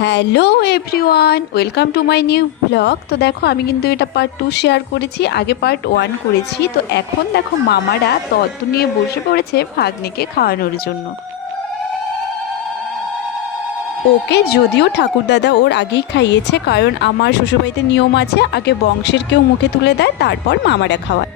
Hello everyone, welcome to my new blog. তো দেখো, আমি কিন্তু এটা পার্ট টু শেয়ার করেছি, আগে পার্ট ওয়ান করেছি। তো এখন দেখো, মামারা তত্ত্ব নিয়ে বসে পড়েছে ভাগ্নেকে খাওয়ানোর জন্য। ওকে যদিও ঠাকুরদাদা ওর আগেই খাইয়েছে, কারণ আমার শ্বশুরবাড়িতে নিয়ম আছে, আগে বংশের কেউ মুখে তুলে দেয়, তারপর মামারা খাওয়ায়।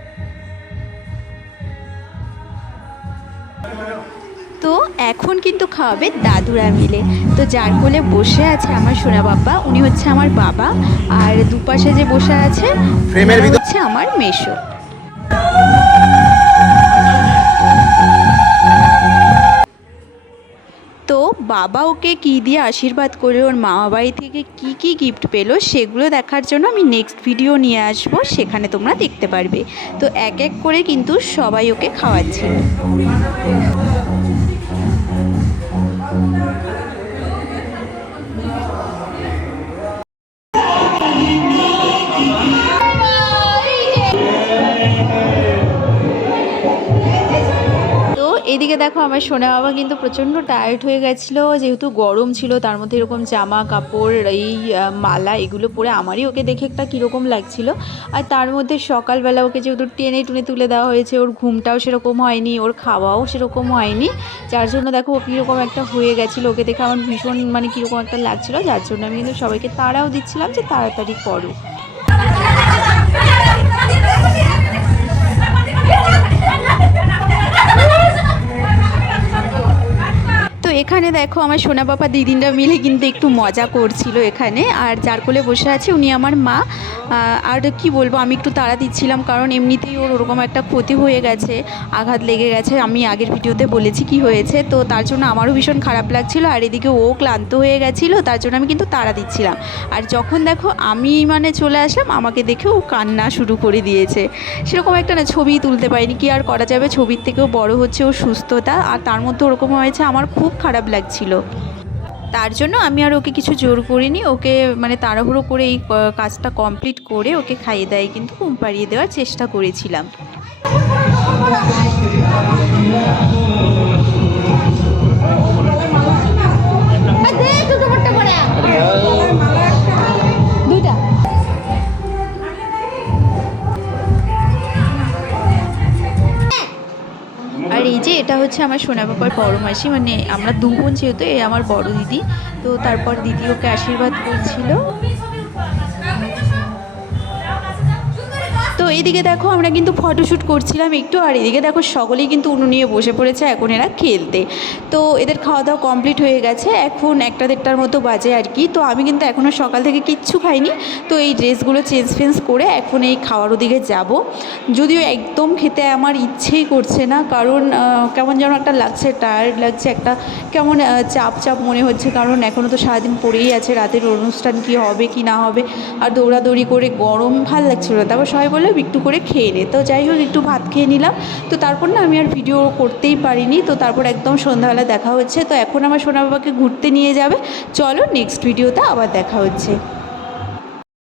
এখন কিন্তু খাওয়াবে দাদুরা মিলে। তো যার কোলে বসে আছে আমার সোনা বাবা উনি হচ্ছে আমার বাবা আর দুপাশে যে বসে আছে হচ্ছে আমার মেশো। তো বাবা ওকে কী দিয়ে আশীর্বাদ করে ওর মামা বাড়ি থেকে কি কি গিফট পেল সেগুলো দেখার জন্য আমি নেক্সট ভিডিও নিয়ে আসব সেখানে তোমরা দেখতে পারবে। তো এক এক করে কিন্তু সবাই ওকে খাওয়াচ্ছে। তো এদিকে দেখো আমার সোনা বাবা কিন্তু প্রচণ্ড টায়ার্ড হয়ে গেছিল, যেহেতু গরম ছিল, তার মধ্যে এরকম জামা কাপড়, এই মালা এগুলো পরে আমারই ওকে দেখে একটা কীরকম লাগছিল। আর তার মধ্যে সকালবেলা ওকে যেহেতু টেনে টুনে তুলে দেওয়া হয়েছে, ওর ঘুমটাও সেরকম হয়নি, ওর খাওয়াও সেরকম হয়নি, যার জন্য দেখো ও কীরকম একটা হয়ে গেছিল, ওকে দেখে আমার ভীষণ মানে কীরকম একটা লাগছিল, যার জন্য আমি কিন্তু সবাইকে তাড়াও দিচ্ছিলাম যে তাড়াতাড়ি করো। তো এখানে দেখো আমার সোনা বাবা দিদিনরা মিলে কিন্তু একটু মজা করছিল এখানে। আর যার কোলে বসে আছে উনি আমার মা। আর কি বলব, আমি একটু তাড়া দিচ্ছিলাম কারণ এমনিতেই ওর ওরকম একটা ক্ষতি হয়ে গেছে, আঘাত লেগে গেছে। আমি আগের ভিডিওতে বলেছি কি হয়েছে। তো তার জন্য আমারও ভীষণ খারাপ লাগছিল আর এদিকে ও ক্লান্ত হয়ে গেছিল, তার জন্য আমি কিন্তু তাড়া দিচ্ছিলাম। আর যখন দেখো আমি মানে চলে আসলাম, আমাকে দেখে ও কান্না শুরু করে দিয়েছে। সেরকম একটা না ছবি তুলতে পারিনি, কি আর করা যাবে? ছবির থেকেও বড় হচ্ছে ও সুস্থতা। আর তার মধ্যে ওরকম হয়েছে, আমার খুব খারাপ লাগছিল। তার জন্য আমি আর ওকে কিছু জোর করিনি, ওকে মানে তাড়াহুড়ো করে এই কাজটা কমপ্লিট করে ওকে খাইয়ে দেয়, কিন্তু ঘুম পাড়িয়ে দেওয়ার চেষ্টা করেছিলাম। যে এটা হচ্ছে আমার সোনা বাবার বড় মাসি মানে আমরা দু বোন যেহেতু, এ আমার বড় দিদি। তো তারপর দিদি ওকে আশীর্বাদ করছিল। তো এইদিকে দেখো আমরা কিন্তু ফটোশ্যুট করছিলাম একটু, আর এদিকে দেখো সকলেই কিন্তু উনু নিয়ে বসে পড়েছে এখন এরা খেলতে। তো এদের খাওয়া দাওয়া কমপ্লিট হয়ে গেছে, এখন একটা দেড়টার মতো বাজে আর কি। তো আমি কিন্তু এখনও সকাল থেকে কিচ্ছু খাইনি, তো এই ড্রেসগুলো চেঞ্জ ফেঞ্জ করে এখন এই খাওয়ার ওদিকে যাব। যদিও একদম খেতে আমার ইচ্ছেই করছে না, কারণ কেমন যেন একটা লাগছে টায়ার্ড লাগছে, একটা কেমন চাপ চাপ মনে হচ্ছে, কারণ এখনও তো সারাদিন পড়েই আছে, রাতের অনুষ্ঠান কি হবে, কি না হবে, আর দৌড়াদৌড়ি করে গরম ভালো লাগছিল তারপর সবাই বলল একটু করে খেয়ে নে। তো যাই হোক, একটু ভাত খেয়ে নিলাম। তো তারপর না, আমি আর ভিডিও করতেই পারিনি। তো তারপর একদম সন্ধ্যাবেলা দেখা হচ্ছে। তো এখন আমার সোনা বাবাকে ঘুরতে নিয়ে যাবে। চলো নেক্সট ভিডিওতে আবার দেখা হচ্ছে।